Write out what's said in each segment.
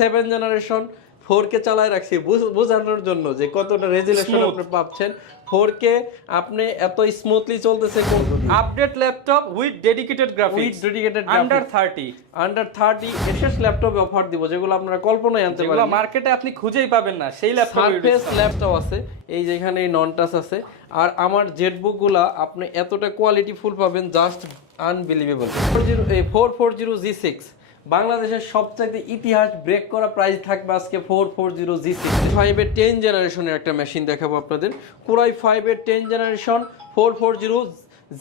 Seven generation four কে চালায় রাখছি। বোঝানোর জন্য যে কতটা রেজুলেশন আপনি পাচ্ছেন। ফোর কে আপনি এত স্মুথলি চলতেছে update laptop with dedicated with graphics dedicated under thirty under thirty SS laptop offer দিব যেগুলো আপনারা কল্পনায় আনতে পারেন। মার্কেটে আপনি খুঁজেই পাবেন না সেই ল্যাপটপ সারফেস ল্যাপটপ আছে এই যেখানে নন টাচ আছে। আর আমার জেটবুকগুলা আপনি এতটা কোয়ালিটি ফুল পাবেন just unbelievable four zero four four zero G six বাংলাদেশের সবচাইতে ইতিহাস ব্রেক করা প্রাইস থাকবে আজকে four four zero G six ফাইভের টেন জেনারেশনের একটা মেশিন দেখাবো আপনাদের। কোরাই ফাইভের ten generation four four zero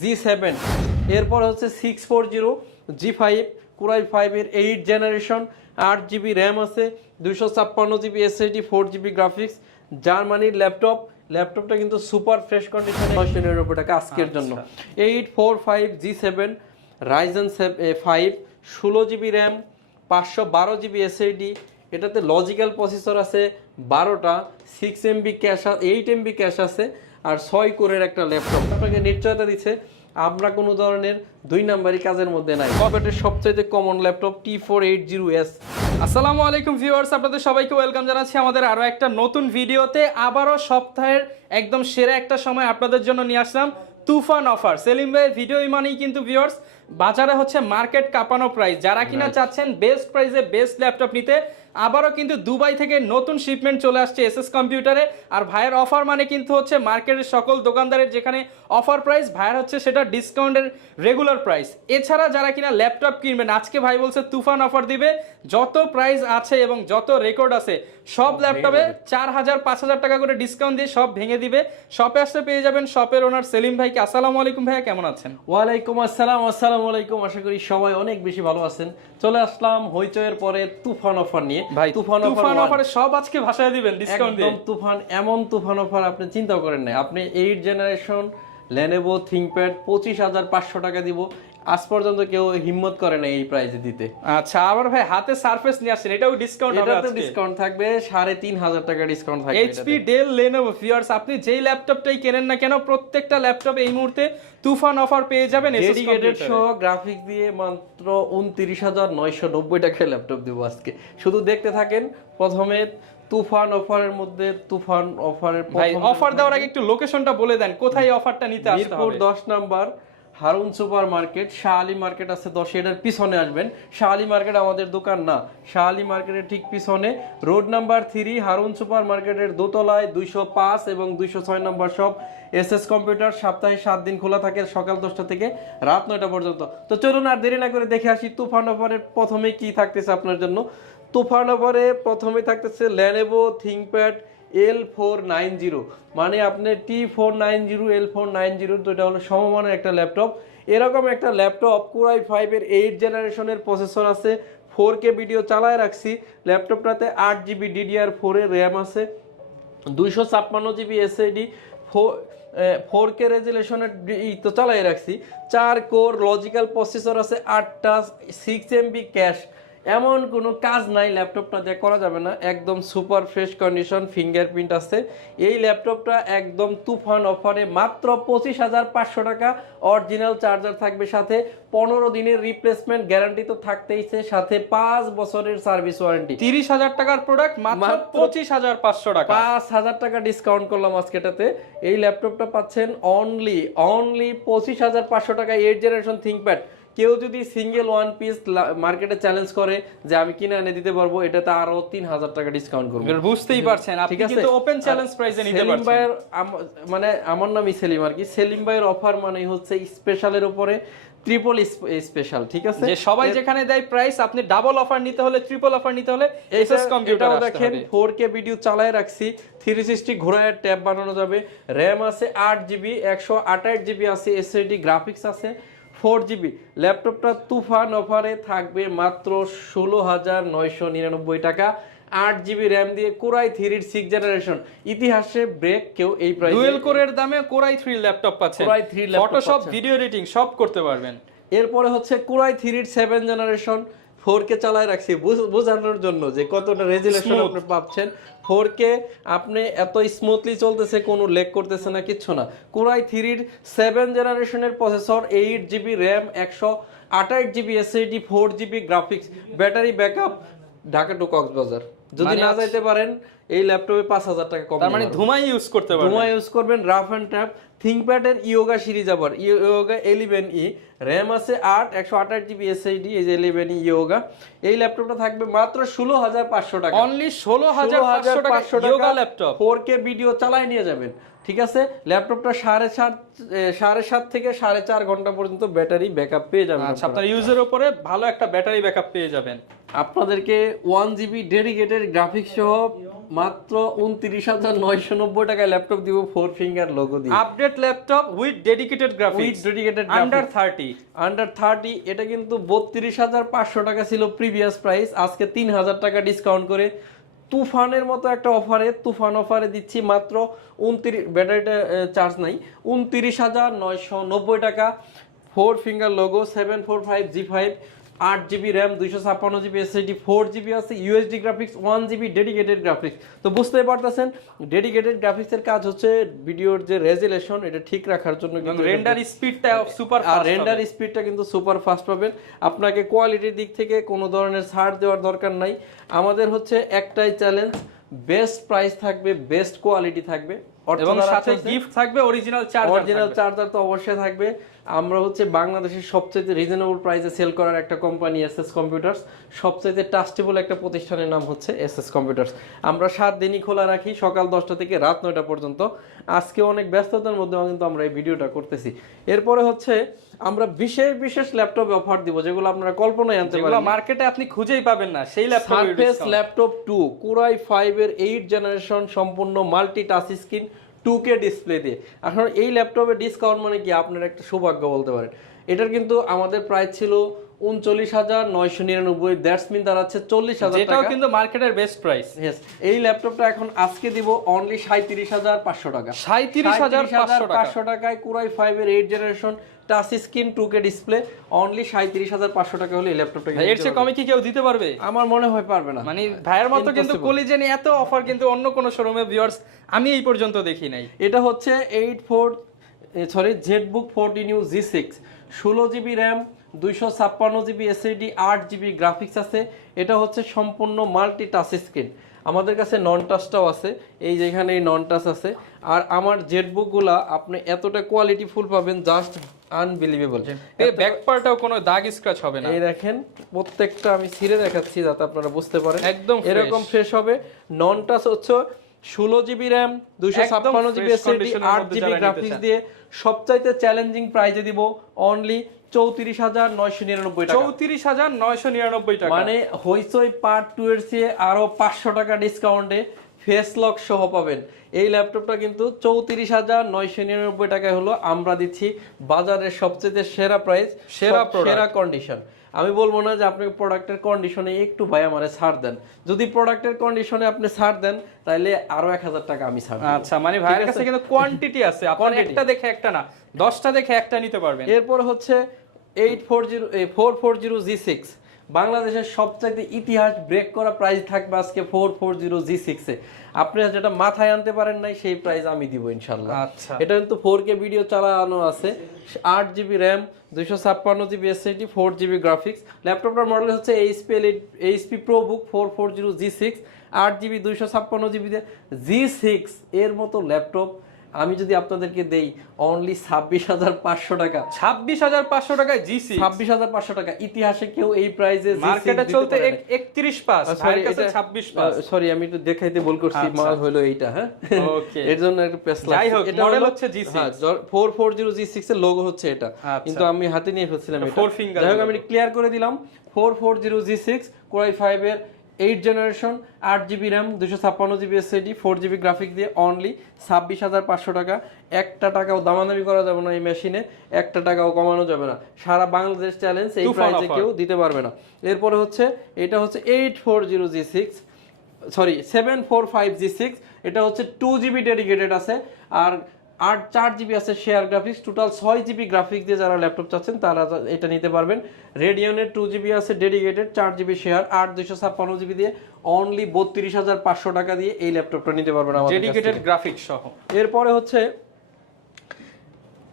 G seven এরপর হচ্ছে six four zero G five core i ফাইভের এইট জেনারেশন আট জিবি র্যাম আছে দুশো ছাপ্পান্ন GB SSD four GB graphics জার্মানির ল্যাপটপ ল্যাপটপটা কিন্তু সুপার ফ্রেশ কন্ডিশনে নয়শো নিরানব্বই টাকা আজকের জন্য। Eight four five G seven Ryzen five ষোলো জিবি র্যাম, পাঁচশো বারো জিবি এসএডি এটাতে লজিক্যাল প্রসেসর আছে, বারোটা six MB cache eight MB cache আছে, আর ছয় কোরের একটা ল্যাপটপ আপনাকে নিশ্চয়তা দিচ্ছে আমরা কোনো ধরনের দুই নাম্বারই কাজের মধ্যে নাই। কম্পিউটার সবচাইতে common laptop T four eight zero S আসসালামু আলাইকুম ভিউয়ার্স আপনাদের সবাইকে ওয়েলকাম জানাচ্ছি আমাদের আরও একটা নতুন ভিডিওতে। আবারও সপ্তাহের একদম সেরা একটা সময় আপনাদের জন্য নিয়ে আসলাম তুফান অফার সেলিম ভাইয়ের ভিডিও মানেই কিন্তু ভিউয়ার্স বাজারে হচ্ছে মার্কেট কাঁপানো প্রাইস যারা কিনা চাচ্ছেন বেস্ট প্রাইসে বেস্ট ল্যাপটপ নিতে আবারও কিন্তু দুবাই থেকে নতুন শিপমেন্ট চলে আসছে এসএস কম্পিউটারে আর ভাইয়ের অফার মানে কিন্তু হচ্ছে মার্কেটের সকল দোকানদারের যেখানে অফার প্রাইস ভাইয়ের হচ্ছে সেটা ডিসকাউন্টের রেগুলার প্রাইস এছাড়া যারা কিনা ল্যাপটপ কিনবেন, আজকে ভাই বলছে তুফান অফার দিবে। যত প্রাইস আছে এবং যত রেকর্ড আছে সব ল্যাপটপে চার হাজার পাঁচ হাজার টাকা করে ডিসকাউন্ট দিয়ে সব ভেঙে দিবে। শপে আসতে পেয়ে যাবেন শপের ওনার সেলিম ভাইকে। আসসালামু আলাইকুম ভাইয়া কেমন আছেন? ওয়ালাইকুম আসসালাম আসসালামু আলাইকুম। আশা করি সবাই অনেক বেশি ভালো আছেন। চলে আসলাম হইচয়ের পরে তুফান অফার নিয়ে। ভাই তুফান তুফান অফার সব আজকে ভাষায় দিবেন ডিসকাউন্ট দিয়ে। একদম তুফান এমন তুফান অফার আপনি চিন্তা করেন না। আপনি এইট জেনারেশন লেনেভো থিংকপ্যাড পঁচিশ হাজার পাঁচশো টাকা দিব। আজ পর্যন্ত কেউ হিম্মত করে না এই প্রাইসে দিতে। আচ্ছা আবার ভাই হাতে সারফেস নিয়ে আসছেন এটাও ডিসকাউন্ট এটাতে ডিসকাউন্ট থাকবে সাড়ে তিন হাজার টাকা ডিসকাউন্ট থাকবে এইচপি ডেল লেনোভো ভিউয়ার্স আপনি যেই ল্যাপটপটাই কেনেন না কেন প্রত্যেকটা ল্যাপটপে এই মুহূর্তে তুফান অফার পেয়ে যাবেন ডেডিকেটেড সহ গ্রাফিক দিয়ে মাত্র উনত্রিশ হাজার নয়শো নব্বই টাকায় ল্যাপটপ দেবো আজকে। শুধু দেখতে থাকেন প্রথমে তুফান অফারের মধ্যে তুফান অফারের ভাই অফার দেওয়ার আগে একটু লোকেশনটা বলে দেন কোথায় অফারটা নিতে আসতে মিরপুর হবে? দশ number Harun super market Shahali market আছে দশ, এটার পিছনে আসবেন। শাহালি মার্কেট আমাদের দোকান না। শাহালি মার্কেটের ঠিক পিছনে road number three, Harun super মার্কেটের দোতলায় দুইশো পাঁচ এবং দুইশো ছয় নম্বর সব এস এস কম্পিউটার সপ্তাহে সাত দিন খোলা থাকে সকাল দশটা থেকে রাত নয়টা পর্যন্ত। তো চলুন আর দেরি না করে দেখে আসি তুফান অফারের প্রথমে কি থাকতেছে আপনার জন্য। তুফান অফারে প্রথমে থাকতেছে Lenovo ThinkPad L four nine zero মানে আপনার T four nine zero L four nine zero তো এটা হলো সমমানের একটা ল্যাপটপ। এরকম একটা ল্যাপটপ কুরাই ফাইভের এইট জেনারেশনের প্রসেসর আছে ফোর কে ভিডিও চালায় রাখছি। ল্যাপটপটাতে আট জিবি ডিডিআর ফোরের র্যাম আছে, দুইশো ছাপ্পান্ন জিবি এসএডি ফোর কে রেজুলেশনের তো চালাই রাখছি। চার কোর লজিক্যাল প্রসেসর আছে, আটটা সিক্স এমবি ক্যাশ এমন কোনো কাজ নাই ল্যাপটপটা দিয়ে করা যাবে না। একদম সুপার ফ্রেশ কন্ডিশন ফিঙ্গারপ্রিন্ট আছে। এই ল্যাপটপটা একদম তুফান অফারে মাত্র পঁচিশ হাজার পাঁচশো টাকা। অরিজিনাল চার্জার থাকবে সাথে। পনেরো দিনের রিপ্লেসমেন্ট গ্যারান্টি তো থাকতেইছে সাথে পাঁচ বছরের সার্ভিস ওয়ারেন্টি তিরিশ হাজার টাকার প্রোডাক্ট মাত্র মাত্র পঁচিশ হাজার পাঁচশো টাকা। পাঁচ হাজার টাকা ডিসকাউন্ট করলাম আজকে এটাতে এই ল্যাপটপটা পাচ্ছেন অনলি অনলি পঁচিশ হাজার পাঁচশো টাকা এইট জেনারেশন থিঙ্কপ্যাড কেউ যদি সিঙ্গেল ওয়ান পিস মার্কেটে চ্যালেঞ্জ করে যে আমি কিনে এনে দিতে পারব এটাতে আরও তিন হাজার টাকা ডিসকাউন্ট করব। বুঝতেই পারছেন আপনি কিন্তু ওপেন চ্যালেঞ্জ প্রাইসে নিতে সেলিম পারছেন। ভাইয়ের মানে আমার নামই সেলিম আর কি। সেলিম ভাইয়ের অফার মানে হচ্ছে স্পেশালের উপরে ট্রিপল স্পেশাল ঠিক আছে? যে সবাই যেখানে দেয় প্রাইস আপনি ডাবল অফার নিতে হলে ট্রিপল অফার নিতে হলে এসএস কম্পিউটার দেখেন ফোর কে ভিডিও চালায় রাখছি থ্রি সিক্সটি ঘোরায় ট্যাব বানানো যাবে। র্যাম আছে আট জিবি একশো আঠাশ জিবি আছে এসএডি গ্রাফিক্স আছে। Four GB. ল্যাপটপটা তুফান অফারে থাকবে মাত্র ষোলো হাজার নয়শো নিরানব্বই টাকা। আট জিবি র্যাম দিয়ে কোরাই থ্রির সিক্স জেনারেশন ইতিহাসে ব্রেক কেউ এই প্রাইস ডুয়েল কোরের দামে কোরাই থ্রি ল্যাপটপ পাচ্ছেন। Core i3 laptop Photoshop video editing সব করতে পারবেন। এরপরে হচ্ছে কোরাই থ্রির সেভেন জেনারেশন ফোর কে চালায় রাখছি বুঝ- বোঝানোর জন্য যে কতটা রেজুলেশন. আপনি পাচ্ছেন। ফোর কে আপনি এত স্মুথলি চলতেছে কোনো লেগ করতেছে না কিচ্ছু না। কুরাই থ্রির সেভেন জেনারেশনের প্রসেসর এইট জিবি র্যাম একশো আঠাশ GB SSD four GB graphics battery backup Dhaka to Cox's Bazar. যদি মানে না যাইতে পারেন এই ল্যাপটপে পাঁচ হাজার টাকা কম তার মানে ধুমাই ইউজ করতে পারবেন। ধুমা ইউজ করবেন রাফ অ্যান্ড ট্যাপ থিঙ্কপ্যাডের ইয়োগা সিরিজ আবার ইয়োগা এলিভেন ই র্যাম আছে আট একশো আঠাশ জিবি এসএইডি এই যে এলিভেন ই ইয়োগা এই ল্যাপটপটা থাকবে মাত্র ষোলো হাজার পাঁচশো টাকা। অনলি ষোলো হাজার পাঁচশো টাকা Yoga laptop four K video চালাই নিয়ে যাবেন ঠিক আছে? ল্যাপটপটা সাড়ে সাত সাড়ে সাত থেকে সাড়ে চার ঘণ্টা পর্যন্ত ব্যাটারি ব্যাকআপ পেয়ে যাবেন আচ্ছা। আপনার। ইউজের উপরে ভালো একটা ব্যাটারি ব্যাকআপ পেয়ে যাবেন। আপনাদেরকে ওয়ান জিবি ডেডিকেটেড গ্রাফিক্স সহ মাত্র উনত্রিশ হাজার নয়শো নব্বই টাকায় ল্যাপটপ দিব ফোর ফিঙ্গার লোগো দিয়ে। Update laptop with dedicated with graphics dedicated under thirty under thirty এটা কিন্তু বত্রিশ হাজার পাঁচশো টাকা ছিল প্রিভিয়াস প্রাইস আজকে তিন হাজার টাকা ডিসকাউন্ট করে তুফানের মতো একটা অফারে তুফান অফারে দিচ্ছি মাত্র উনত্রিশ ব্যাটারিটা চার্জ নাই উনত্রিশ হাজার নয়শো নব্বই টাকা four finger logo seven four five G five আট জিবি র্যাম দুইশো ছাপ্পান্ন জিবি এসএসডি ফোর জিবি আছে USD graphics one GB dedicated graphics তো বুঝতেই পারতেছেন ডেডিকেটেড গ্রাফিক্সের কাজ হচ্ছে ভিডিওর যে রেজুলেশন এটা ঠিক রাখার জন্য কিন্তু রেন্ডার স্পিডটা সুপার আর রেন্ডার স্পিডটা কিন্তু সুপার ফাস্ট পাবেন। আপনাকে কোয়ালিটির দিক থেকে কোনো ধরনের ছাড় দেওয়ার দরকার নাই। আমাদের হচ্ছে একটাই চ্যালেঞ্জ বেস্ট প্রাইস থাকবে বেস্ট কোয়ালিটি থাকবে। এবং সাথে গিফট থাকবে অরিজিনাল চার্জার অরিজিনাল চার্জার তো অবশ্যই থাকবে। আমরা হচ্ছে বাংলাদেশের সবচেয়ে রিজনেবল প্রাইসে সেল করার একটা কোম্পানি এসএস কম্পিউটার্স সবচেয়ে ট্রাস্টেবল একটা প্রতিষ্ঠানের নাম হচ্ছে এসএস কম্পিউটার্স আমরা সাত দিনই খোলা রাখি সকাল দশটা থেকে রাত নয়টা পর্যন্ত। আজকে অনেক ব্যস্ততার মধ্যেও কিন্তু আমরা এই ভিডিওটা করতেছি। এরপরে হচ্ছে আমরা বিশেষ বিশেষ ল্যাপটপ অফার দিব যেগুলো আপনারা কল্পনায় আনতে পারেন মার্কেটে আপনি খুঁজেই পাবেন না সেই laptop Surface laptop two core i five এর এইট জেনারেশন সম্পূর্ণ multi touch screen two K display দিয়ে। এখন এই ল্যাপটপে ডিসকাউন্ট মানে কি? আপনার একটা সৌভাগ্য বলতে পারেন। এটার কিন্তু আমাদের প্রাইস ছিল উনচল্লিশ হাজার নয়শো নিরানব্বই। দ্যাটস মিন দাঁড়াচ্ছে চল্লিশ হাজার টাকা। কিন্তু মার্কেটের বেস্ট প্রাইস এই ল্যাপটপটা এখন আজকে দিব অনলি সাঁত্রিশ হাজার পাঁচশো টাকা। সাঁত্রিশ হাজার পাঁচশো টাকায় কুরাই ফাইভ এর eight generation touch screen two K display only সাঁত্রিশ হাজার পাঁচশো টাকা হলে এই ল্যাপটপটা এর চেয়ে কমে কি কেউ দিতে পারবে? আমার মনে হয় পারবে না। মানে ভাইয়ের মতো কিন্তু. কলিজেনি এত অফার কিন্তু অন্য কোনো শোরুমে ভিউয়ার্স আমি এই পর্যন্ত দেখি নাই। এটা হচ্ছে eight four sorry ZBook fourteen U G six ষোলো জিবি র্যাম দুইশো ছাপ্পান্ন জিবি এসএডি আট জিবি গ্রাফিক্স আছে। এটা হচ্ছে সম্পূর্ণ মাল্টি টাচ স্ক্রিন আমাদের কাছে নন টাচটাও আছে এই যেখানে নন টাচ আছে। আর আমার জেড বুকগুলা আপনি এতটা কোয়ালিটি ফুল পাবেন জাস্ট আনবিলিভেবল ব্যাক পার্টটাও কোনো দাগ স্ক্র্যাচ হবে না। এই দেখেন প্রত্যেকটা আমি ছিঁড়ে দেখাচ্ছি যাতে আপনারা বুঝতে পারেন। একদম। এরকম ফ্রেশ হবে। নন টাচ হচ্ছে ষোলো জিবি র্যাম দুইশো একদম ছাপ্পান্ন জিবি এসএসডি আট জিবি গ্রাফিক্স। দিয়ে সবচাইতে চ্যালেঞ্জিং প্রাইজে দিব অনলি চৌত্রিশ হাজার নয়শো নিরানব্বই চৌত্রিশ হাজার নয়শো নিরানব্বই টাকা। মানে হইচই পার্ট টু এর চেয়ে আরও পাঁচশো টাকা ডিসকাউন্টে ফেস লক সহ পাবেন। এই ল্যাপটপটা কিন্তু চৌত্রিশ হাজার নয়শো নিরানব্বই টাকায় হলো। আমরা দিচ্ছি বাজারের সবচেয়ে সেরা প্রাইস সেরা সেরা কন্ডিশন আমি বলব না যে আপনি প্রোডাক্টের কন্ডিশনে একটু ভাই আমারে ছাড় দেন। যদি প্রোডাক্টের কন্ডিশনে আপনি ছাড় দেন তাহলে আরও এক হাজার টাকা আমি ছাড় আচ্ছা মানে ভাইয়ের কাছে কিন্তু কোয়ান্টিটি আছে। আপনার একটা দেখে একটা না দশটা দেখে একটা নিতে পারবেন। এরপর হচ্ছে eight four zero four four zero G six বাংলাদেশের সবচাইতে ইতিহাস ব্রেক করা প্রাইস থাকবে আজকে ফোর ফোর জিরো জি সিক্সে আপনি যেটা মাথায় আনতে পারেন নাই সেই প্রাইস আমি দিব ইনশাল্লাহ আচ্ছা। এটা কিন্তু ফোর কে ভিডিও চালানো আছে। আট জিবি র্যাম দুইশো ছাপ্পান্ন GB SSD four GB graphics ল্যাপটপটার model হচ্ছে HP L HP ProBook four four zero G six আট জিবি দুইশো ছাপ্পান্ন জিবি জি সিক্স এর মতো ল্যাপটপ আমি যদি আপনাদেরকে দেই অনলি ছাব্বিশ হাজার পাঁচশো টাকা। ছাব্বিশ হাজার পাঁচশো টাকায় জিসি ছাব্বিশ হাজার পাঁচশো টাকা। ইতিহাসে কেউ এই প্রাইজে মার্কেটে চলতে একত্রিশ পাস ছাব্বিশ পাস সরি আমি একটু দেখাইতে ভুল করছি আচ্ছা। মাল হলো এইটা হ্যাঁ. এর জন্য একটু পেস যাই হোক, model হচ্ছে G6 four four zero G six এর লোগো হচ্ছে এটা। আচ্ছা। কিন্তু আমি হাতে নিয়ে ফেলছিলাম এটা। four finger যাই হোক আমি ক্লিয়ার করে দিলাম। Four four zero G six core i five এর এইট জেনারেশন আট জিবি র্যাম দুশো ছাপ্পান্ন GB SSD four GB graphic দিয়ে অনলি ছাব্বিশ হাজার পাঁচশো টাকা। একটা টাকাও দামাদামি করা যাবে না এই মেশিনে একটা টাকাও কমানো যাবে না। সারা বাংলাদেশ চ্যালেঞ্জ এই offer। কেউ দিতে পারবে না। এরপরে হচ্ছে এটা হচ্ছে eight four zero G six sorry seven four five G six এটা হচ্ছে টু জিবি ডেডিকেটেড আছে। আর আট চার জিবি আছে শেয়ার গ্রাফিক্স টোটাল ছয় জিবি গ্রাফিক্স দিয়ে যারা ল্যাপটপ চাচ্ছেন তারা এটা নিতে পারবেন রেডিয়নের টু জিবি আছে ডেডিকেটেড চার জিবি শেয়ার আট দুইশো ছাপ্পান্ন জিবি দিয়ে অনলি বত্রিশ হাজার পাঁচশো টাকা দিয়ে এই ল্যাপটপটা নিতে পারবেন আমাদের ডেডিকেটেড। গ্রাফিক্স সহ এরপরে হচ্ছে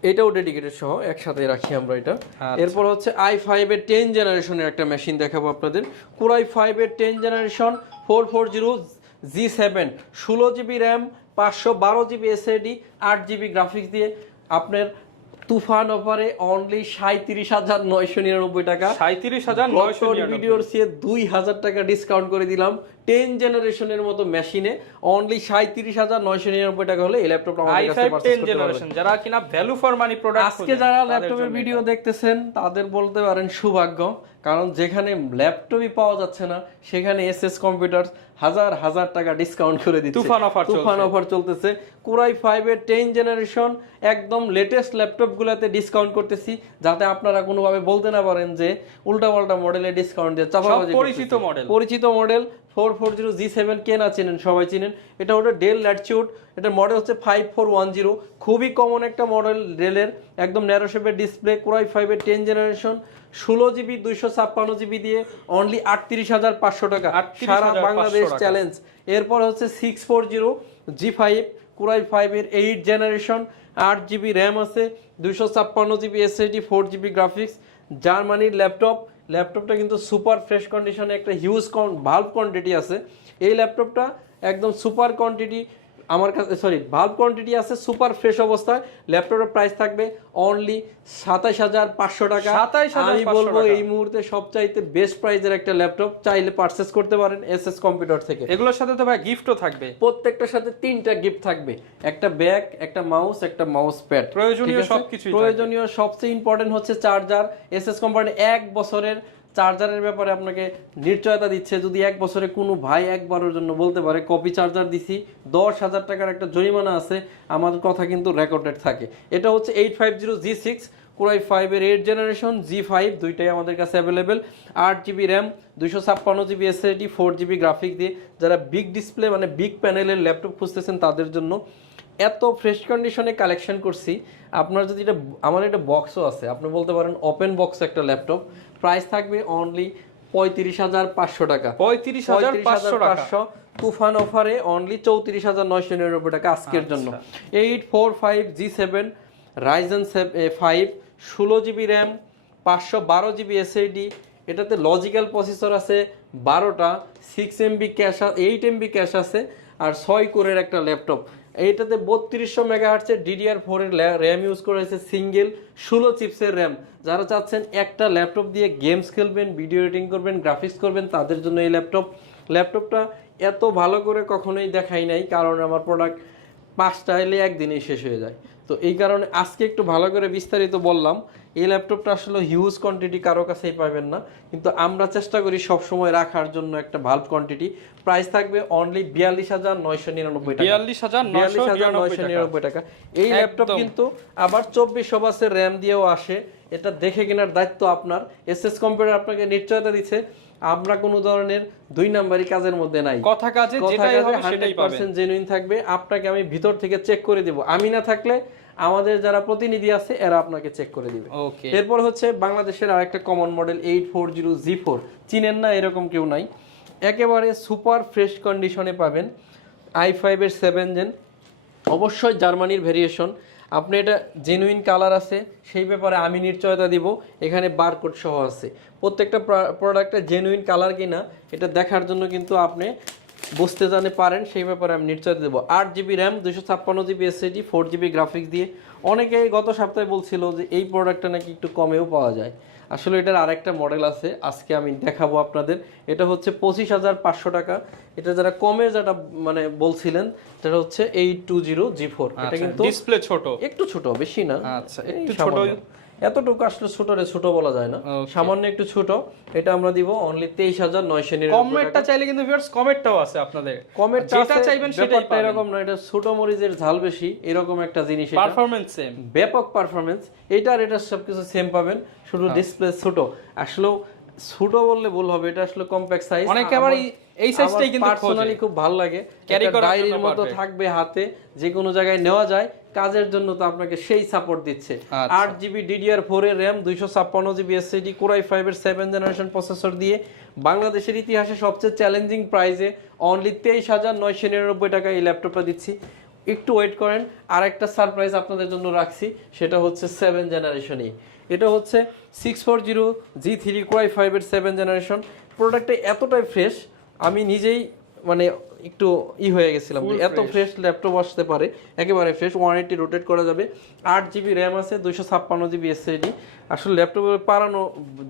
এটাও ডেডিকেটেড সহ একসাথে রাখি আমরা এটা আচ্ছা। এরপর হচ্ছে আই ফাইভ এর টেন জেনারেশনের একটা মেশিন দেখাবো আপনাদের কোরাই ফাইভ এর ten generation four four zero G seven ষোলো জিবি র্যাম পাঁচশো বারো জিবি এসএডি আট জিবি গ্রাফিক্স দিয়ে আপনার তুফান অফারে অনলি সাঁত্রিশ হাজার নয়শো নিরানব্বই টাকা। সাঁত্রিশ হাজার নয়শো ভিডিওর চেয়ে দুই হাজার টাকা ডিসকাউন্ট করে দিলাম। টেন জেনারেশনের মতো মেশিনে অনলি সাঁত্রিশ হাজার নয়শো নিরানব্বই টাকা হলে এই ল্যাপটপ। জেনারেশন যারা কিনা ভ্যালু ফর মানি প্রোডাক্ট আজকে যারা ল্যাপটপের ভিডিও দেখতেছেন তাদের বলতে পারেন সৌভাগ্য কারণ যেখানে ল্যাপটপই পাওয়া যাচ্ছে না সেখানে এস এস কম্পিউটার হাজার হাজার টাকা ডিসকাউন্ট করে দিচ্ছে। তুফান অফার তুফান অফার চলতেছে। কোরাই ফাইভের টেন জেনারেশন একদম লেটেস্ট ল্যাপটপগুলোতে ডিসকাউন্ট করতেছি যাতে আপনারা কোনোভাবে বলতে না পারেন যে উল্টা পাল্টা মডেলে ডিসকাউন্ট দিয়ে চাপা পরিচিত মডেল পরিচিত model four four zero G seven কে না চেনেন? সবাই চিনেন। এটা হলো ডেল ল্যাটচিউড এটার মডেল হচ্ছে ফাইভ ফোর ওয়ান জিরো খুবই কমন একটা মডেল ডেলের একদম ন্যারো শেপের ডিসপ্লে কোরাই ফাইভের টেন জেনারেশন ষোলো জিবি দুইশো ছাপ্পান্ন জিবি দিয়ে অনলি আটত্রিশ হাজার পাঁচশো টাকা। 38,500 সারা বাংলাদেশ চ্যালেঞ্জ এরপর হচ্ছে six four zero G five core i ফাইভের এইট জেনারেশন আট জিবি র্যাম আছে দুইশো ছাপ্পান্ন GB SSD four GB graphics জার্মানির ল্যাপটপ ল্যাপটপটা কিন্তু সুপার ফ্রেশ কন্ডিশনে একটা হিউজ কন ভাল্ব কোয়ান্টিটি আছে। এই ল্যাপটপটা একদম সুপার কোয়ান্টিটি আমার কাছে সরি ভাল্ব কোয়ান্টিটি আছে সুপার ফ্রেশ অবস্থায় ল্যাপটপের প্রাইস থাকবে অনলি সাতাশ হাজার পাঁচশো টাকা। 27,500 আমি বলব এই মুহূর্তে সবচাইতে বেস্ট প্রাইজের একটা ল্যাপটপ চাইলে পারচেস করতে পারেন এস এস কম্পিউটার থেকে। এগুলোর সাথে তো ভাই গিফটও থাকবে। প্রত্যেকটার সাথে তিনটা গিফট থাকবে। একটা ব্যাগ একটা মাউস একটা মাউস প্যাড প্রয়োজনীয় সবকিছু প্রয়োজনীয় সবচেয়ে ইম্পর্টেন্ট হচ্ছে চার্জার এস এস কোম্পানি এক বছরের চার্জারের ব্যাপারে আপনাকে নিশ্চয়তা দিচ্ছে। যদি এক বছরে কোনো ভাই একবারের জন্য বলতে পারে, কপি চার্জার দিছি, দশ হাজার টাকার একটা জরিমানা আছে আমাদের কথা কিন্তু রেকর্ডেড থাকে। এটা হচ্ছে eight five zero G six, core i ফাইভের এইট জেনারেশন, জি ফাইভ, দুইটাই আমাদের কাছে অ্যাভেলেবেল। আট জিবি র্যাম, দুইশো ছাপ্পান্ন GB SSD, four GB graphic দিয়ে যারা বিগ ডিসপ্লে মানে বিগ প্যানেলের ল্যাপটপ খুঁজতেছেন তাদের জন্য এত ফ্রেশ কন্ডিশনে কালেকশন করছি। আপনার যদি এটা, আমার একটা বক্সও আছে, আপনি বলতে পারেন ওপেন বক্স একটা ল্যাপটপ। প্রাইস থাকবে অনলি পঁয়ত্রিশ হাজার পাঁচশো টাকা। পঁয়ত্রিশ হাজার পাঁচশো তুফান অফারে অনলি চৌত্রিশ হাজার নয়শো নিরানব্বই টাকা আজকের জন্য। Eight four five G seven Ryzen five ষোলো জিবি র্যাম পাঁচশো বারো জিবি এসএডি এটাতে লজিক্যাল প্রসেসর আছে বারোটা six MB cache eight MB cache আছে আর ছয় কোরের একটা ল্যাপটপ এইটাতে বত্রিশশো মেগা হার্টসের ডিডিআর ফোরের র্যাম ইউজ করেছে সিঙ্গেল ষোলো চিপসের র্যাম যারা চাচ্ছেন একটা ল্যাপটপ দিয়ে গেমস খেলবেন ভিডিও এডিটিং করবেন গ্রাফিক্স করবেন, তাদের জন্য এই ল্যাপটপ ল্যাপটপটা এত ভালো করে কখনোই দেখাই নাই, কারণ আমার প্রোডাক্ট পাঁচটা এলে একদিনেই শেষ হয়ে যায়। তো এই কারণে আজকে একটু ভালো করে বিস্তারিত বললাম এই ল্যাপটপটা আসলে হিউজ কোয়ান্টিটি কারও কাছেই পাবেন না কিন্তু আমরা চেষ্টা করি সব সময় রাখার জন্য একটা ভালো কোয়ান্টিটি প্রাইস থাকবে অনলি বিয়াল্লিশ হাজার নয়শো নিরানব্বই টাকা। বিয়াল্লিশ হাজার বিয়াল্লিশ হাজার নয়শো নিরানব্বই টাকা। এই ল্যাপটপ কিন্তু আবার চব্বিশশো বাসের র্যাম দিয়েও আসে এটা দেখে কেনার দায়িত্ব আপনার। এস এস কম্পিউটার আপনাকে নিশ্চয়তা দিচ্ছে আমরা কোনো ধরনের দুই নাম্বারই কাজের মধ্যে নাই। কথা কাজে যেটাই হবে সেটাই পাবেন। জেনুইন থাকবে আপনাকে আমি ভিতর থেকে চেক করে দিব। আমি না থাকলে আমাদের যারা প্রতিনিধি আছে এরা আপনাকে চেক করে দিবে। এরপর হচ্ছে বাংলাদেশের আরেকটা common model eight four zero G four চিনেন না এরকম কেউ নাই। একেবারে সুপার ফ্রেশ কন্ডিশনে পাবেন আই ফাইভের সেভেন জেন অবশ্যই জার্মানির ভেরিয়েশন আপনি এটা জেনুইন কালার আছে সেই ব্যাপারে আমি নিশ্চয়তা দিব। এখানে বারকোড সহ আছে। প্রত্যেকটা প্রোডাক্টে জেনুইন কালার কিনা এটা দেখার জন্য কিন্তু আপনি বুঝতে জানে পারেন সেই ব্যাপারে আমি নিশ্চয়তা দেবো। আট জিবি র্যাম দুশো ছাপ্পান্ন GB SSD four GB graphics দিয়ে। অনেকে গত সপ্তাহে বলছিল যে এই প্রোডাক্টটা নাকি একটু কমেও পাওয়া যায়। আসলে এটার আরেকটা মডেল আছে আজকে আমি দেখাবো আপনাদের। এটা হচ্ছে পঁচিশ হাজার পাঁচশো টাকা। এটা যারা কমে যেটা মানে বলছিলেন সেটা হচ্ছে eight two zero G four এটা কিন্তু ডিসপ্লে ছোট। একটু ছোট বেশি না। আচ্ছা, একটু সামান্য। এতটুকু আসলে ছোট রে ছোট বলা যায় না। সামান্য একটু ছোট। এটা আমরা দিব অনলি তেইশ হাজার নয়শো কমেটটা চাইলে কিন্তু ভিউয়ার্স কমেটটাও আছে আপনাদের। কমের যেটা চাইবেন সেটাই এরকম না এটা ছোট মরিচের ঝাল বেশি এরকম একটা জিনিস পারফরমেন্স পারফরম্যান্স সেম ব্যাপক পারফরমেন্স এটা আর এটা সবকিছু সেম পাবেন শুধু হ্যাঁ। ডিসপ্লে ছোট। আসলেও ছোট বললে ভুল হবে এটা আসলে কম্প্যাক্ট সাইজ অনেকে আবার এই- সাইজটাই কিন্তু পার্সোনালি খুব ভালো লাগে। জন্য ডায়েরির মতো থাকবে হাতে যে কোনো জায়গায় নেওয়া যায় কাজের জন্য তো আপনাকে সেই সাপোর্ট দিচ্ছে। আচ্ছা। আট জিবি ডিডিআর ফোর এর র্যাম দুইশো ছাপ্পান্ন GB SSD core i five এর সেভেন জেনারেশন প্রসেসর দিয়ে বাংলাদেশের ইতিহাসে সবচেয়ে চ্যালেঞ্জিং প্রাইসে অনলি তেইশ হাজার নয়শো নিরানব্বই টাকা এই ল্যাপটপটা দিচ্ছি। একটু ওয়েট করেন আর একটা সারপ্রাইজ আপনাদের জন্য রাখছি সেটা হচ্ছে সেভেন জেনারেশনই এটা হচ্ছে six four zero G three core i ফাইভের সেভেন জেনারেশন প্রোডাক্টটা এতটাই ফ্রেশ আমি নিজেই মানে একটু ই হয়ে গেছিলাম। এত ফ্রেশ ল্যাপটপ আসতে পারে একেবারে ফ্রেশ ওয়ান এইটি রোটেট করা যাবে। আট জিবি র্যাম আছে দুইশো ছাপ্পান্ন জিবি এসএসডি আসলে ল্যাপটপে পারানো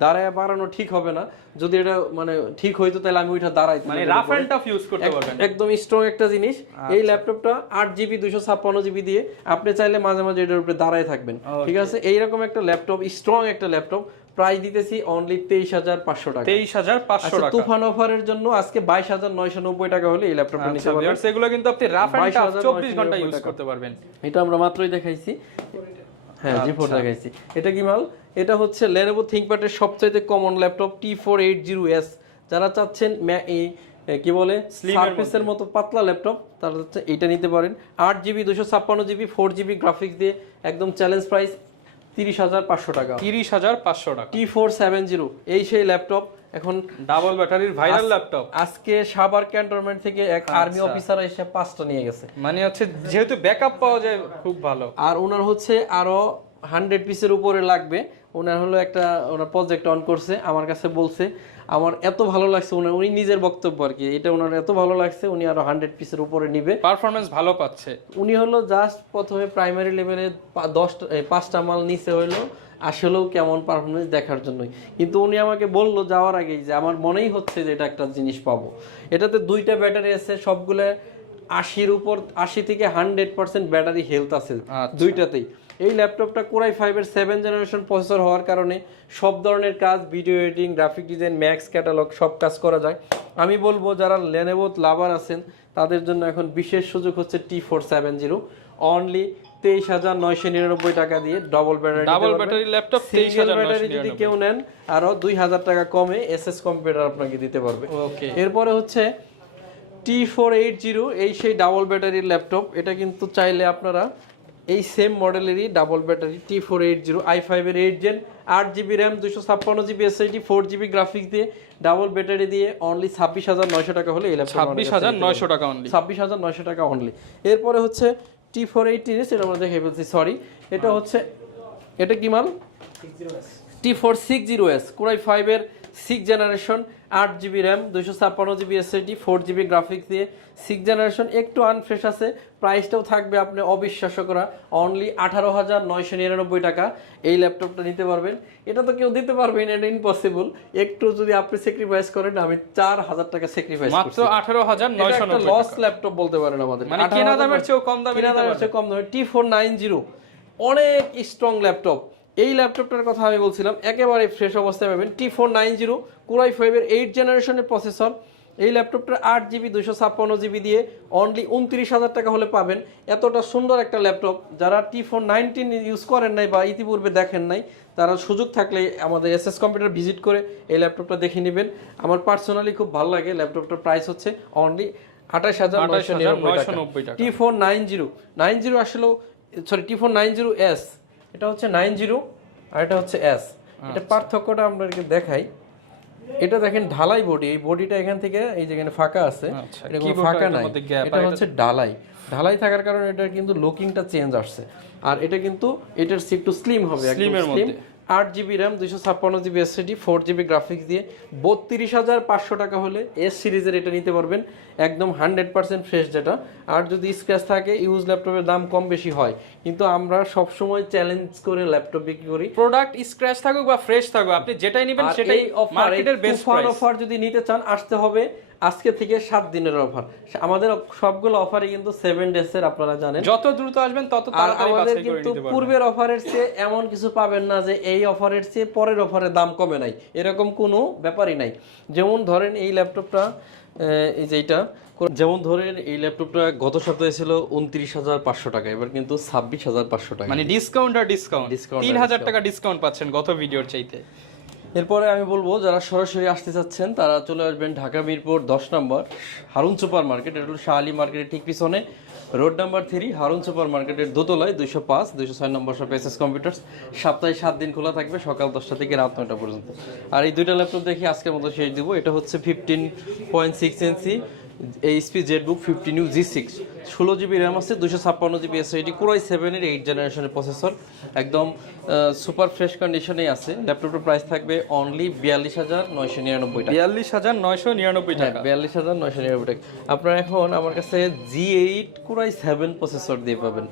দাঁড়ায় বাড়ানো ঠিক হবে না। যদি এটা মানে ঠিক হইতো তাহলে আমি ওইটা দাঁড়াই মানে রাফ এন্ড টাফ ইউজ করতে পারবেন। একদম স্ট্রং একটা জিনিস। এই ল্যাপটপটা আট জিবি দুইশো ছাপ্পান্ন জিবি দিয়ে আপনি চাইলে মাঝে মাঝে এটার উপরে দাঁড়ায় থাকবেন। ঠিক আছে? এইরকম একটা ল্যাপটপ স্ট্রং একটা ল্যাপটপ প্রাইস দিতেছি অনলি তেইশ হাজার পাঁচশো টাকা। তেইশ হাজার পাঁচশো আচ্ছা টাকা। তুফান অফারের জন্য আজকে বাইশ হাজার নয়শো নব্বই টাকা হলে এই ল্যাপটপটা নিতে আচ্ছা, পারবেন এগুলো কিন্তু আপনি রাফ এন্ড টাফ চব্বিশ ঘণ্টা ইউজ করতে পারবেন। এটা আমরা মাত্রই দেখাইছি। হ্যাঁ জি ফোর আচ্ছা। দেখাইছি। এটা কি মাল? এটা হচ্ছে লেনোভো থিংকপ্যাডের সবচাইতে common laptop T four eight zero S যারা চাচ্ছেন এই কি বলে সার্ফেসের মতো পাতলা ল্যাপটপ তারা হচ্ছে এইটা নিতে পারেন। আট জিবি দুশো ছাপ্পান্ন জিবি ফোর জিবি গ্রাফিক্স দিয়ে একদম চ্যালেঞ্জ প্রাইস তিরিশ হাজার পাঁচশো টাকা। তিরিশ হাজার পাঁচশো টাকা। টি ফোর সেভেন জিরো এই সেই ল্যাপটপ। এখন ডাবল ব্যাটারির ভাইরাল ল্যাপটপ। আজকে সাবার ক্যান্টনমেন্ট থেকে এক আর্মি অফিসার এসে পাঁচটা নিয়ে গেছে। মানে হচ্ছে যেহেতু ব্যাকআপ পাওয়া যায় খুব ভালো। আর ওনার হচ্ছে আরও হান্ড্রেড পিসের উপরে লাগবে। ওনার হলো একটা ওনার প্রজেক্ট অন করছে আমার কাছে বলছে। আমার এত ভালো লাগছে ওনার উনি নিজের বক্তব্য আর কি। এটা ওনার এত ভালো লাগছে উনি আরও হান্ড্রেড পিসের উপরে নিবে। পারফরমেন্স ভালো পাচ্ছে। উনি হলো জাস্ট প্রথমে প্রাইমারি লেভেলে দশটা পাঁচটা মাল নিচে হইল আসলেও কেমন পারফরমেন্স দেখার জন্যই। কিন্তু উনি আমাকে বলল যাওয়ার আগেই যে আমার মনেই হচ্ছে যে এটা একটা জিনিস পাবো। এটাতে দুইটা ব্যাটারি আছে সবগুলো আশির উপর আশি থেকে হান্ড্রেড পার্সেন্ট ব্যাটারি হেলথ আছে আচ্ছা। দুইটাতেই। এই ল্যাপটপটা কোরাই ফাইভের সেভেন জেনারেশন প্রসেসর হওয়ার কারণে সব ধরনের কাজ video editing graphic design max catalogue সব কাজ করা যায়। আমি বলব যারা লেনেভো লাভার আছেন তাদের জন্য এখন বিশেষ সুযোগ হচ্ছে T four seven zero only তেইশ হাজার নয়শো নিরানব্বই টাকা দিয়ে double battery double battery laptop single battery যদি কেউ নেন আরও দুই হাজার টাকা কমে এস এস কম্পিউটার আপনাকে দিতে পারবে। ওকে। এরপরে হচ্ছে টি ফোর এইট জিরো এই সেই ডাবল ব্যাটারির ল্যাপটপ এটা কিন্তু চাইলে আপনারা এই same মডেলেরই double battery T four eight zero i ফাইভের এইট জেন আট জিবি র্যাম দুশো ছাপ্পান্ন GB S SSD four GB graphics দিয়ে ডাবল ব্যাটারি দিয়ে অনলি ছাব্বিশ হাজার নয়শো টাকা হলে ছাব্বিশ হাজার নয়শো টাকা অনলি ছাব্বিশ হাজার নয়শো টাকা অনলি এরপরে হচ্ছে টি ফোর এইট টিরিস এটা আমরা দেখে ফেলছি সরি এটা হচ্ছে এটা কি মাল? T four six zero S core i ফাইভের সিক্স জেনারেশন আট জিবি র্যাম দুইশো ছাপ্পান্ন GB SSD four GB graphics দিয়ে সিক্স জেনারেশন একটু আনফ্রেশ আছে। প্রাইসটাও থাকবে আপনি অবিশ্বাস্য করা অনলি আঠারো হাজার নয়শো নিরানব্বই টাকা এই ল্যাপটপটা নিতে পারবেন। এটা তো কেউ দিতে পারবেন এটা ইম্পসিবল একটু যদি আপনি স্যাক্রিফাইস করেন আমি চার হাজার টাকা স্যাক্রিফাইস মাত্র আঠারো হাজার নয়শো একটা লস ল্যাপটপ বলতে পারেন আমাদের। মানে কেনা দামের চেয়েও কম দামে কেনা দামের চেয়ে কম দামে। টি ফোর নাইন জিরো অনেক স্ট্রং ল্যাপটপ এই ল্যাপটপটার কথা আমি বলছিলাম একেবারে ফ্রেশ অবস্থায় পাবেন T four nine zero core i ফাইভের এইট জেনারেশনের প্রসেসর এই ল্যাপটপটা আট জিবি দুশো ছাপ্পান্ন জিবি দিয়ে অনলি উনত্রিশ হাজার টাকা হলে পাবেন। এতটা সুন্দর একটা ল্যাপটপ যারা টি ফোর নাইনটিন ইউজ করেন নাই বা ইতিপূর্বে দেখেন নাই তারা সুযোগ থাকলে আমাদের এস এস কম্পিউটার ভিজিট করে এই ল্যাপটপটা দেখে নেবেন। আমার পার্সোনালি খুব ভালো লাগে ল্যাপটপটার প্রাইস হচ্ছে অনলি আঠাশ হাজার T four nine zero nine zero আসলেও sorry T four nine zero S এটা হচ্ছে নাইন জিরো আর এটা হচ্ছে এস। এটা পার্থক্যটা আপনাদেরকে দেখাই। এটা দেখেন ঢালাই বডি এই বডিটা এখান থেকে এই যেখানে ফাঁকা আছে আচ্ছা, এটা কোনো ফাঁকা নাই। এটা হচ্ছে ঢালাই। ঢালাই থাকার কারণে এটার কিন্তু লুকিংটা চেঞ্জ আসছে। আর এটা কিন্তু এটার একটু স্লিম হবে একদম স্লিম মধ্যে। আট জিবি র্যাম দুইশো ছাপ্পান্ন GB SSD four GB graphics দিয়ে বত্রিশ হাজার পাঁচশো টাকা হলে এস সিরিজের এটা নিতে পারবেন। একদম হান্ড্রেড পার্সেন্ট ফ্রেশ যেটা আর যদি স্ক্র্যাচ থাকে ইউজ ল্যাপটপের দাম কম বেশি হয়। কিন্তু আমরা সবসময় চ্যালেঞ্জ করে ল্যাপটপ বিক্রি করি। প্রোডাক্ট স্ক্র্যাচ থাকুক বা ফ্রেশ থাকুক আপনি যেটাই নেবেন সেটাই অফার মার্কেটের বেস্ট অফার যদি নিতে চান আসতে হবে আজকে থেকে সাত দিনের অফার আমাদের সবগুলো অফারই কিন্তু সেভেন ডেজ এর আপনারা জানেন। যত দ্রুত আসবেন তত তাড়াতাড়ি আমাদের কিন্তু পূর্বের অফারের চেয়ে এমন কিছু পাবেন না যে এই অফারের চেয়ে পরের অফারের দাম কমে নাই। এরকম কোনো ব্যাপারই নাই। যেমন ধরেন এই ল্যাপটপটা এই যে এইটা যেমন ধরেন এই ল্যাপটপটা গত সপ্তাহে ছিল উনত্রিশ হাজার পাঁচশো টাকা এবার কিন্তু ছাব্বিশ হাজার পাঁচশো টাকা। মানে ডিসকাউন্ট আর ডিসকাউন্ট ডিসকাউন্ট তিন হাজার টাকা ডিসকাউন্ট পাচ্ছেন গত ভিডিওর চাইতে। এরপরে আমি বলব যারা সরাসরি আসতে চাচ্ছেন তারা চলে আসবেন ঢাকা মিরপুর দশ নম্বর হারুন সুপার মার্কেট এটা হলো আলী মার্কেটের ঠিক পিছনে। Road number three Harun super মার্কেটের দোতলায় দুইশো পাঁচ, দুইশো ছয় নম্বর সব এস এস কম্পিউটার্স সপ্তাহে সাত দিন খোলা থাকবে, সকাল দশটা থেকে রাত নয়টা পর্যন্ত। আর এই দুইটা ল্যাপটপ দেখি আজকের মতো শেষ দিব। এটা হচ্ছে fifteen point six inch HP ZBook fifteen U G six ষোলো জিবি র্যাম আছে দুশো ছাপ্পান্ন জিবি এসআইডি কোরাই সেভেনের এইট জেনারেশনের প্রসেসর একদম সুপার ফ্রেশ কন্ডিশনেই আছে। ল্যাপটপের প্রাইস থাকবে অনলি বিয়াল্লিশ হাজার নয়শো নিরানব্বই টাকা। বিয়াল্লিশ হাজার নয়শো নিরানব্বই হ্যাঁ টাকা। বিয়াল্লিশ হাজার নয়শো নিরানব্বই টাকা। আপনারা এখন আমার কাছে G eight core i seven processor দিয়ে পাবেন।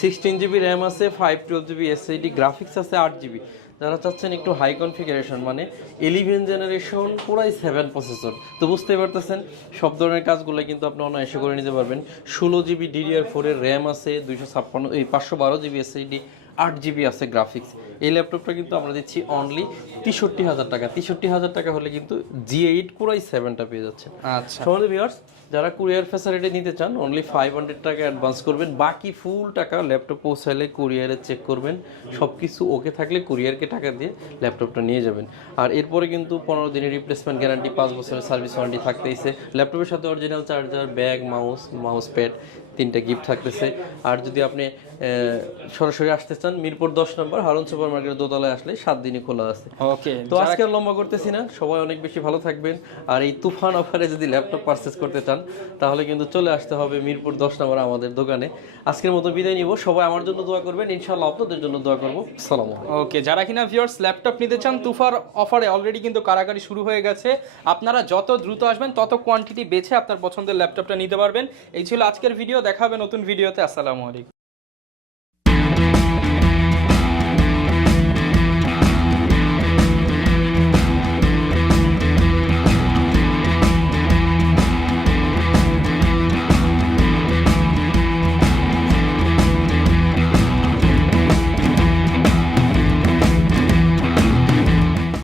সিক্সটিন জিবি র্যাম আছে five twelve GB SSD graphics আছে আট জিবি যারা চাচ্ছেন একটু হাই কনফিগারেশন মানে ইলেভেন জেনারেশন পুরাই সেভেন প্রসেসর তো বুঝতে পারতেছেন, সব ধরনের কাজগুলো কিন্তু আপনি অনায়াসে করে নিতে পারবেন। ষোলো জিবি ডিডিআর ফোরের র্যাম আছে, দুইশো ছাপ্পান্ন, এই পাঁচশো বারো জিবি এসআইডি আট জিবি আছে গ্রাফিক্স এই ল্যাপটপটা কিন্তু আমরা দিচ্ছি অনলি তেষট্টি হাজার টাকা। তেষট্টি হাজার টাকা হলে কিন্তু জি এইট পুরাই সেভেনটা পেয়ে যাচ্ছেন। আচ্ছা। সমাজ ভিউয়ার্স যারা কুরিয়ার ফ্যাসিলিটি নিতে চান অনলি ফাইভ হান্ড্রেড টাকা অ্যাডভান্স করবেন। বাকি ফুল টাকা ল্যাপটপ পৌঁছালে কুরিয়ারে চেক করবেন। সব কিছু ওকে থাকলে কুরিয়ারকে টাকা দিয়ে ল্যাপটপটা নিয়ে যাবেন। আর এরপরে কিন্তু পনেরো দিনের রিপ্লেসমেন্ট গ্যারান্টি পাঁচ বছরের সার্ভিস ওয়ারেন্টি থাকতেইছে। ল্যাপটপের সাথে original charger bag mouse mouse pad তিনটা গিফট থাকতেছে। আর যদি আপনি সরাসরি আসতে চান মিরপুর দশ নম্বর হারুন সুপার মার্কেটের দোতলায় আসলে সাত দিনই খোলা আছে। ওকে তো আজকে আর লম্বা করতেছি না সবাই অনেক বেশি ভালো থাকবেন। আর এই তুফান অফারে যদি ল্যাপটপ পারচেস করতে চান তাহলে কিন্তু চলে আসতে হবে মিরপুর দশ নম্বর আমাদের দোকানে। আজকের মতো বিদায় নিব সবাই আমার জন্য দোয়া করবেন ইনশাআল্লাহ আপনাদের জন্য দোয়া করব। সালাম ওকে যারা কিনা ভিউয়ার্স ল্যাপটপ নিতে চান তুফার অফারে অলরেডি কিন্তু কারাকারি শুরু হয়ে গেছে। আপনারা যত দ্রুত আসবেন তত কোয়ান্টিটি বেছে আপনার পছন্দের ল্যাপটপটা নিতে পারবেন। এই ছিল আজকের ভিডিও দেখা হবে নতুন ভিডিওতে আসসালামু আলাইকুম।